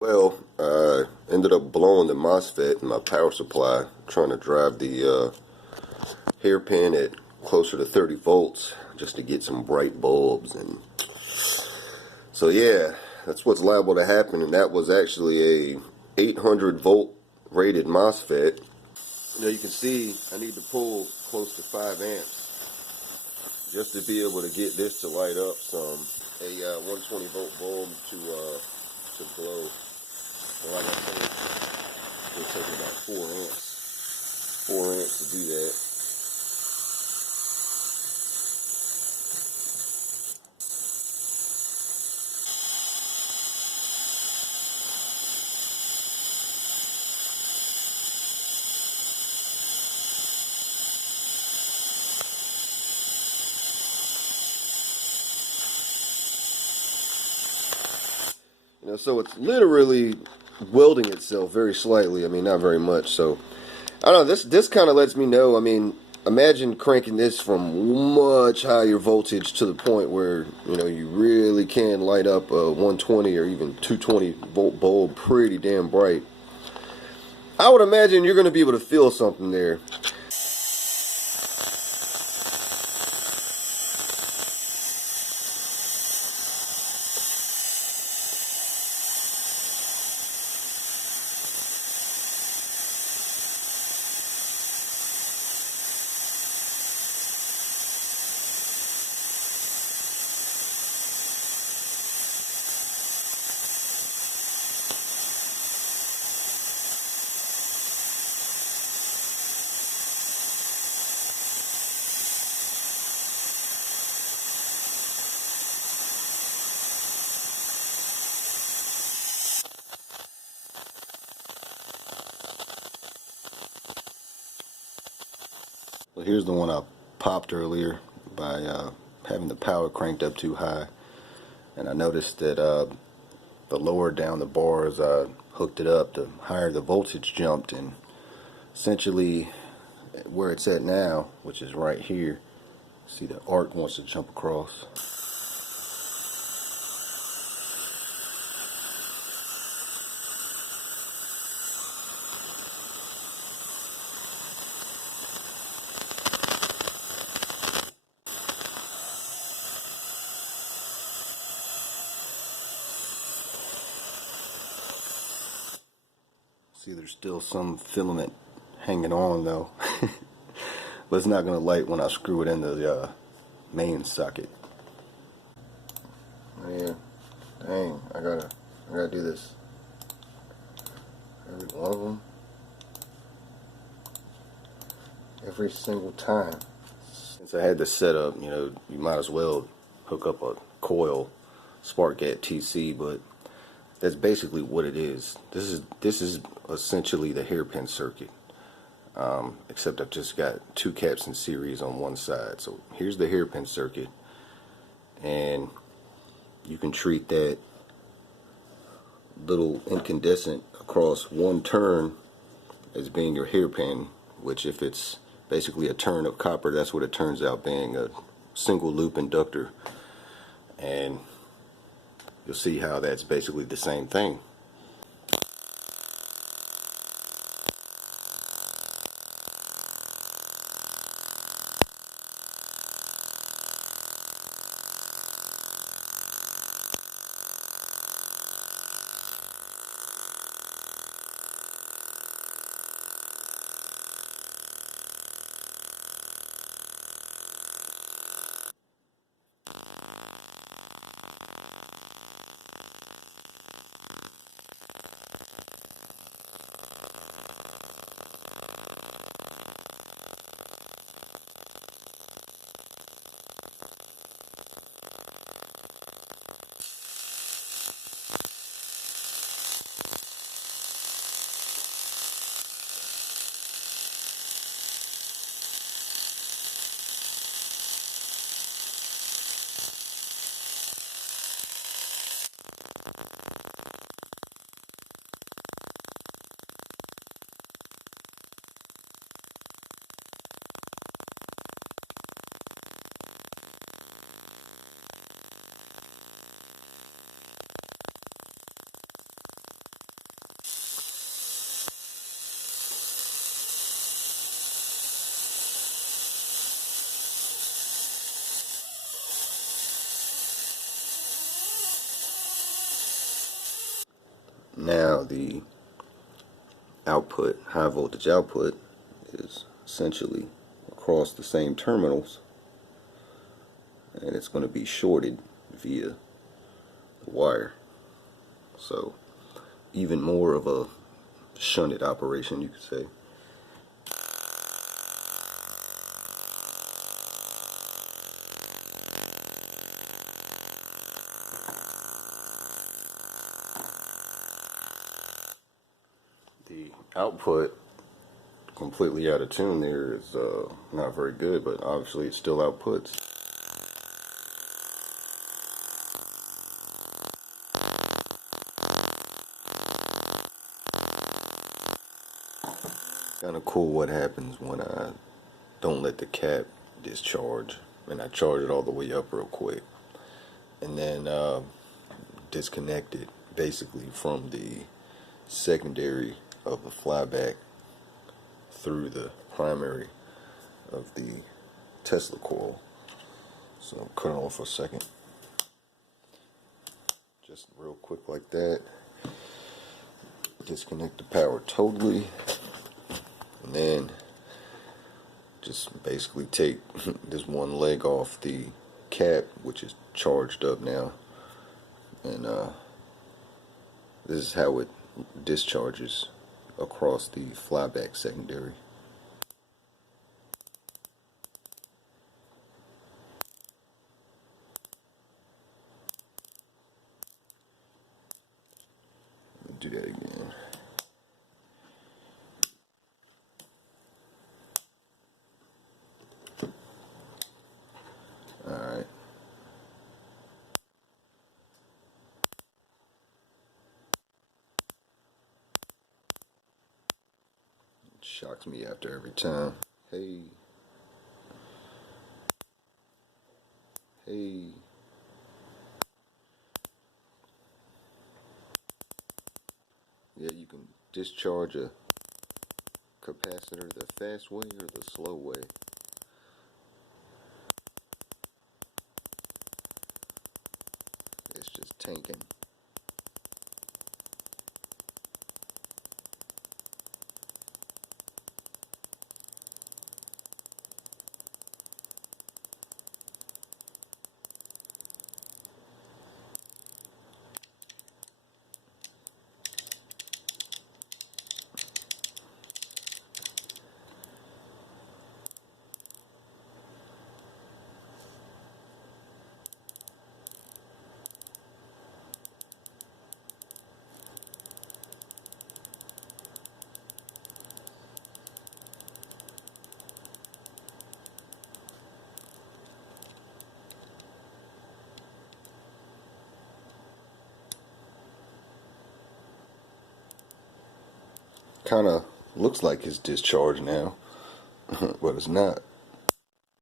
Well, I ended up blowing the MOSFET in my power supply, trying to drive the hairpin at closer to 30 volts just to get some bright bulbs. And so yeah, that's what's liable to happen. And that was actually a 800 volt rated MOSFET. You can see I need to pull close to 5 amps just to be able to get this to light up some. A 120 volt bulb to glow. And like I said, it'll take about 4 amps. 4 amps to do that. So it's literally welding itself very slightly. I mean, not very much. So I don't know. This kind of lets me know. I mean, imagine cranking this from much higher voltage to the point where you really can light up a 120 or even 220 volt bulb pretty damn bright. I would imagine you're going to be able to feel something there. Well, here's the one I popped earlier by having the power cranked up too high, and I noticed that the lower down the bars I hooked it up, the higher the voltage jumped, and essentially where it's at now, which is right here, see the arc wants to jump across. See, there's still some filament hanging on though, but it's not going to light when I screw it in the main socket. Yeah, dang, I gotta do this. Every one of them, every single time. Since I had this set up, you might as well hook up a Coil spark at TC, but that's basically what it is. This is essentially the hairpin circuit, except I've just got 2 caps in series on one side. So here's the hairpin circuit, and you can treat that little incandescent across one turn as being your hairpin, which if it's basically a turn of copper, that's what it turns out being, a single loop inductor. And you'll see how that's basically the same thing. now the output, high voltage output, is essentially across the same terminals, and it's going to be shorted via the wire. So even more of a shunted operation, you could say. The output completely out of tune there is not very good, but obviously it still outputs. Kind of cool what happens when I don't let the cap discharge, and I charge it all the way up real quick, and then disconnect it basically from the secondary of the flyback through the primary of the Tesla coil. So I'm cutting off for a second, just real quick like that. Disconnect the power totally, and then just basically take this one leg off the cap, which is charged up now, and this is how it discharges across the flyback secondary. Do that again. Alright. It shocks me after every time. Hey. Hey. Yeah, you can discharge a capacitor the fast way or the slow way. It's just tanking. Kind of looks like it's discharged now, but it's not.